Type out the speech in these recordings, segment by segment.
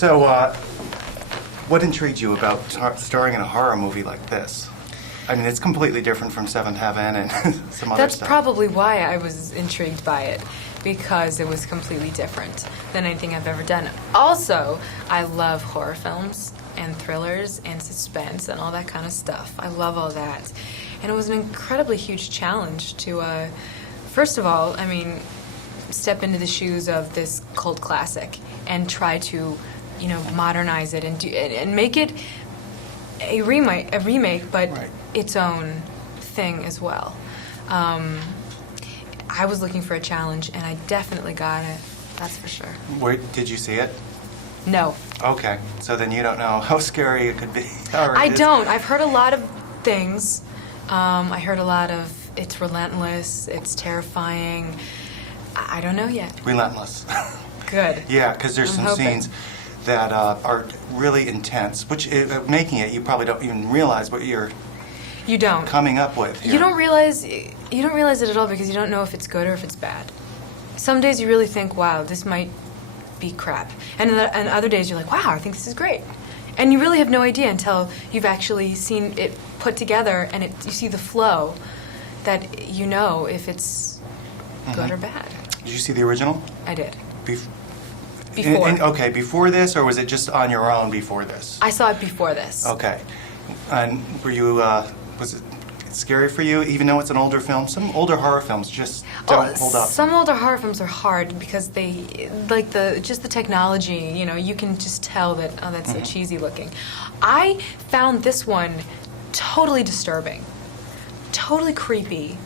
So, what intrigued you about starring in a horror movie like this? I mean, it's completely different from Seventh Heaven and some other That's stuff. probably why I was intrigued by it, because it was completely different than anything I've ever done. Also, I love horror films and thrillers and suspense and all that kind of stuff. I love all that. And it was an incredibly huge challenge to, first of all, I mean, step into the shoes of this cult classic and try to, you know, modernize it and make it a remake, but Right. its own thing as well. I was looking for a challenge, and I definitely got it. That's for sure. Where did you see it? No, Okay, so then you don't know how scary it could be. I don't. I've heard a lot of things. I heard a lot of it's relentless, it's terrifying. I don't know yet. Relentless. Good. Yeah, because there's I'm some hoping. scenes that are really intense, which making it, you probably don't even realize what you're You don't. coming up with here. You don't realize it at all because you don't know if it's good or if it's bad. Some days you really think, wow, this might be crap. And other days you're like, wow, I think this is great. And you really have no idea until you've actually seen it put together and you see the flow that you know if it's good or bad. Did you see the original? I did. Before. Before. Okay, before this, or was it just on your own before this? I saw it before this. Okay. And were you, was it scary for you, even though it's an older film? Some older horror films just don't hold up. Some older horror films are hard because they, like just the technology, you know, you can just tell that, oh, that's so cheesy looking. I found this one totally disturbing, totally creepy,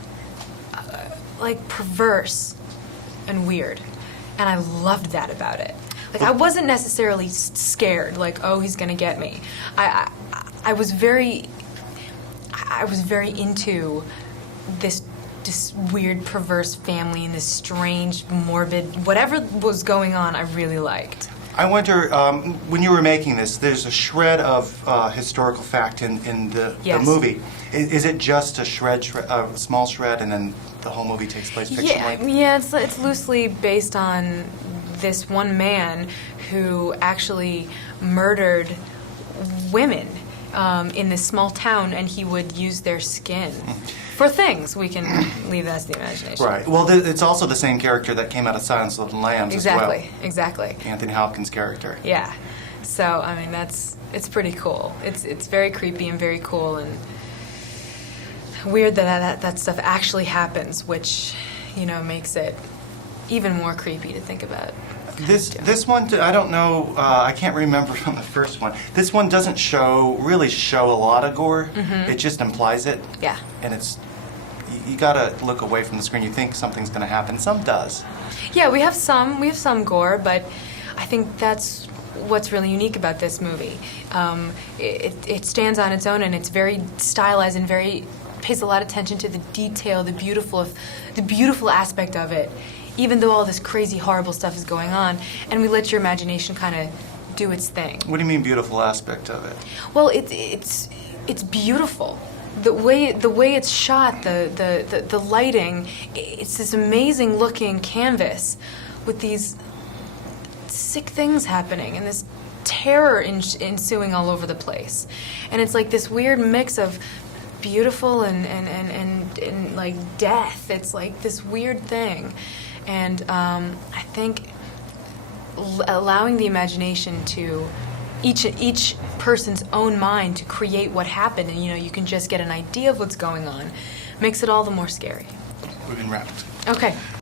like perverse and weird. And I loved that about it. Like, I wasn't necessarily scared, like, oh, he's gonna get me. I was very into this weird, perverse family and this strange, morbid, whatever was going on, I really liked. I wonder, when you were making this, there's a shred of historical fact in the Yes. movie. Is it just a small shred, and then the whole movie takes place fictionally? Yeah, it's loosely based on this one man who actually murdered women in this small town, and he would use their skin for things. We can leave that to the imagination. Right. Well, it's also the same character that came out of Silence of the Lambs as well. Exactly. Anthony Hopkins' character. Yeah. So, I mean, it's pretty cool. It's very creepy and very cool and weird that stuff actually happens, which, you know, makes it even more creepy to think about. This one, I don't know, I can't remember from the first one. This one doesn't really show a lot of gore. It just implies it. Yeah. And you gotta look away from the screen. You think something's gonna happen. Some does. Yeah, we have some gore, but I think that's what's really unique about this movie. It stands on its own, and it's very stylized and pays a lot of attention to the detail, the beautiful aspect of it, even though all this crazy, horrible stuff is going on, and we let your imagination kind of do its thing. What do you mean, beautiful aspect of it? Well, it's beautiful. The way it's shot, the lighting, it's this amazing looking canvas with these sick things happening and this terror ensuing all over the place. And it's like this weird mix of beautiful and like death. It's like this weird thing. And I think allowing the imagination to each person's own mind to create what happened, and you know, you can just get an idea of what's going on, makes it all the more scary. We can wrap it. Okay.